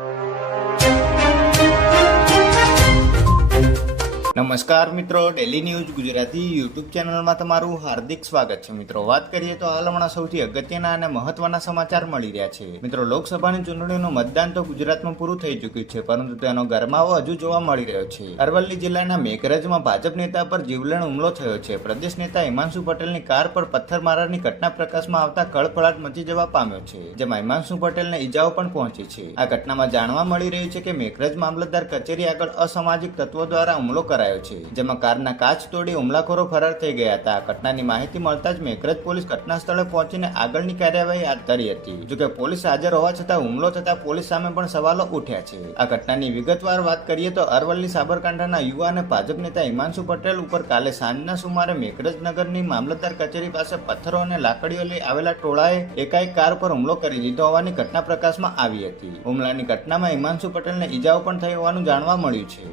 you. નમસ્કાર મિત્રો daily news Gujarati YouTube ચેનલમાં તમારું હાર્દિક સ્વાગત છે. મિત્રો, વાત કરીએ તો હાલ હમણાં સૌથી અગત્યના અને મહત્વના સમાચાર મળી રહ્યા છે. મિત્રો, લોકસભાની ચૂંટણીનું મતદાન તો ગુજરાતમાં પૂરું થઈ ચૂક્યું છે, પરંતુ તેનો ગરમાવો હજુ જોવા મળી રહ્યો છે. અરવલ્લી જિલ્લાના મેઘરજમાં ભાજપ નેતા પર જીવલેણ હુમલો થયો છે. પ્રદેશ નેતા હિમાંશુ પટેલની કાર પર પથ્થરમારાની ઘટના પ્રકાશમાં આવતા કળફળાટ મચી જવા પામ્યો છે, જેમાં હિમાંશુ પટેલને ઈજાઓ પણ પહોંચી છે. આ ઘટનામાં જાણવા મળી રહ્યું છે કે મેઘરજ મામલતદાર કચેરી આગળ અસામાજિક તત્વો દ્વારા હુમલો કરાયો છે, જેમાં કારના કાચ તોડી હુમલાખોરો ફરાર થઈ ગયા હતા. ઘટનાની માહિતી મળતા જ મેઘરજ પોલીસ ઘટના સ્થળે પહોંચીને આગળની કાર્યવાહી હાથ ધરી હતી. જોકે પોલીસ હાજર હોવા છતાં હુમલો થતા પોલીસ સામે પણ સવાલો ઉઠ્યા છે. આ ઘટનાની વિગતવાર વાત કરીએ તો અરવલ્લી સાબરકાંઠાના યુવા અને ભાજપ નેતા હિમાંશુ પટેલ ઉપર કાલે સાંજના સુમારે મેઘરજ નગરની મામલતદાર કચેરી પાસે પથ્થરો અને લાકડીઓ લઈ આવેલા ટોળાએ એકાએક કાર પર હુમલો કરી દીધો હોવાની ઘટના પ્રકાશમાં આવી હતી. હુમલાની ઘટનામાં હિમાંશુ પટેલને ઈજાઓ પણ થઈ હોવાનું જાણવા મળ્યું છે.